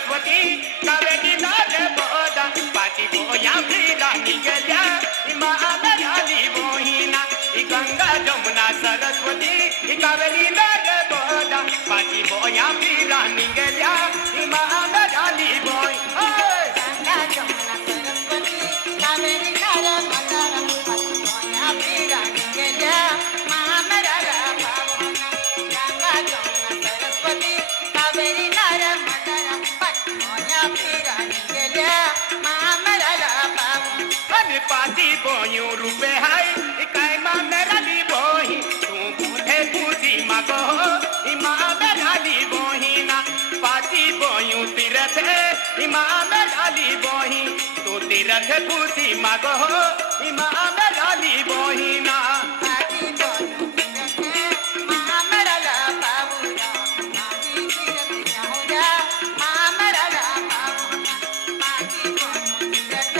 सरस्वती कावेरी नाग बोदा पाची बोया फिरा निगल्या महामराली बोहिना गंगा जमुना सरस्वती कावेरी नाग बोदा पाची बोया फिरा निगल्या महामराली बोई गंगा जमुना सरस्वती कावेरी नाग बोदा पाची बोया फिरा निगल्या महामराला पावना गंगा जमुना सरस्वती कावेरी नाग बोदा पाची बोया फिरा निगल्या महामराला पावना पाची बोयू रुपे हाय काय महामराली बोही तू कुठे तुझी मागो महामराली बोहिना पाची बोयू तीरथ महामराली बोही तू तीरथ तुझी मागो महामराली बोहिना पाची बोयू तीरथ महामराला पावना पाची तीरथ जाऊया महामराला पावना पाची बोयू तीरथ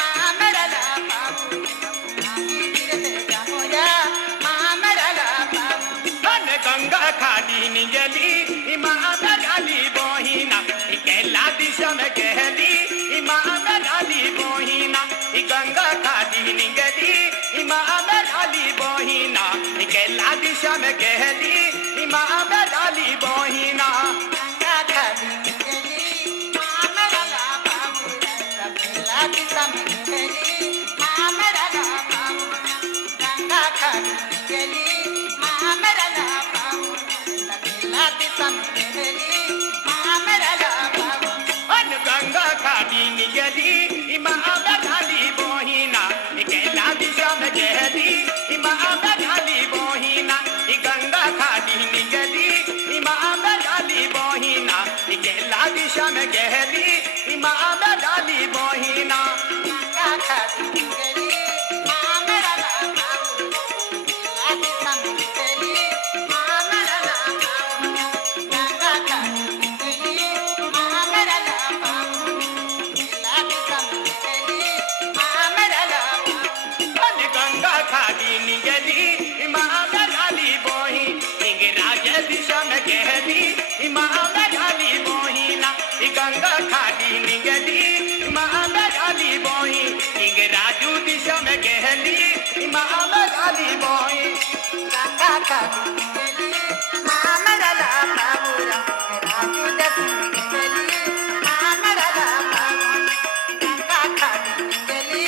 महामराला पावना तीरथ जाऊया महामराला पावना गंगा खाली निगली महामराली बोहिना कैला दिशा में गहली महामराली बोहिना गंगा खाली निगली महामराली बोहिना कैला दिशा में गहली महामराली बोहिना गंगा खाली निगली महामराला पावना कैला दिशा में गहली महामराला पावना गंगा खाली निगली महामराला पावना कैला दिशा में गहली महामराला पावना गंगा खाली निगली महामराली बोहिना कैला दिशा में गहली महामराली बोहिना गंगा खाली निगली महामराली बोहिना कैला दिशा में गहली महामराली बोहिना गंगा खाली निगली महामराला पावना कैला दिशा में गहली महामराला पावना गंगा खाली निगली महामराला पावना कैला दिशा में गहली महामराला पावना गंगा खाली निगली महामराली बोही राज दिशा में गहली महामराली बोहिना गंगा खाली निगली महामराली बोही राजू दिशा में गहली महामराली बोही गंगा खाली निगली महामराला पावना राजू दिशा में गहली महामराला पावना गंगा खाली निगली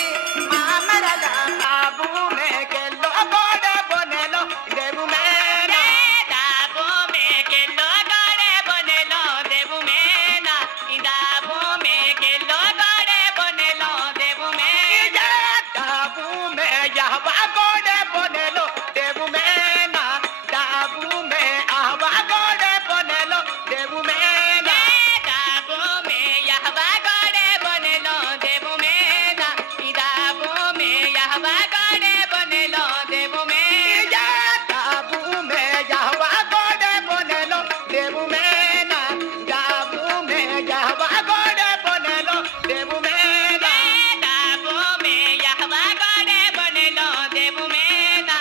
महामराला बाबू में के लो बड़े बनेलो देवू में दाबो में के लो गड़े बनेलो देबू में ना दाबो में के लो गड़े बनेलो देबू में दाबू में यहवा बड़े बनेलो देवू में ना दाबू में आहवा बड़े बनेलो देवू में ना दाबो में यहवा गड़े बनेलो देबू में ना दाबो में यहवा गड़े बनेलो देबू में दाबू में यहवा बड़े बनेलो देवू में ना दाबू में यहवा बड़े बनेलो देवू में ना दाबो में यहवा गड़े बनेलो देबू में ना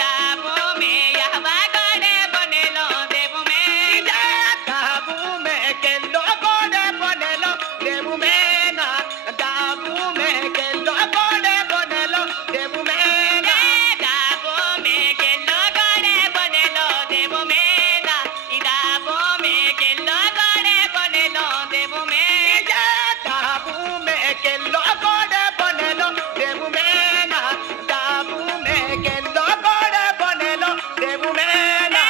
दाबो में यहवा गड़े बनेलो देबू में दाबू में के लो बड़े बनेलो देवू में ना दाबू में के लो बड़े बनेलो देवू में ना दाबो में के लो गड़े बनेलो देबू में ना दाबो में के लो गड़े बनेलो देबू में दाबू में के लो बड़े बनेलो देवू में ना दाबू में के लो बड़े बनेलो देवू में ना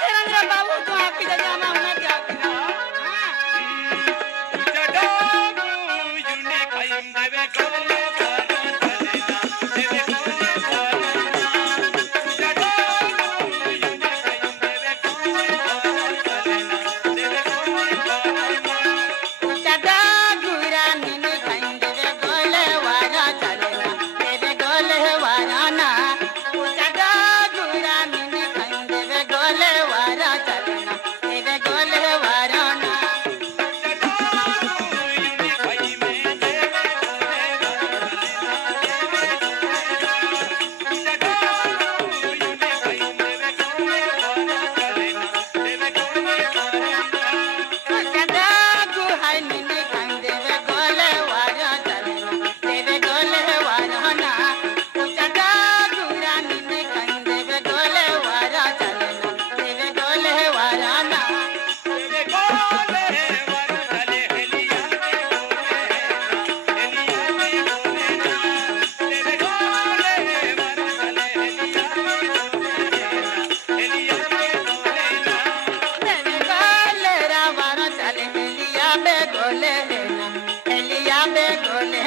धीरेन्द्र बाबू तो आपकी जगह में हमने क्या किया चदा गुरा निने खाइंदे गोले वारा चलेना तेरे गोले वारा ना चदा गुरा निने खाइंदे गोले वारा चलेना तेरे गोले वारा ना बेगोले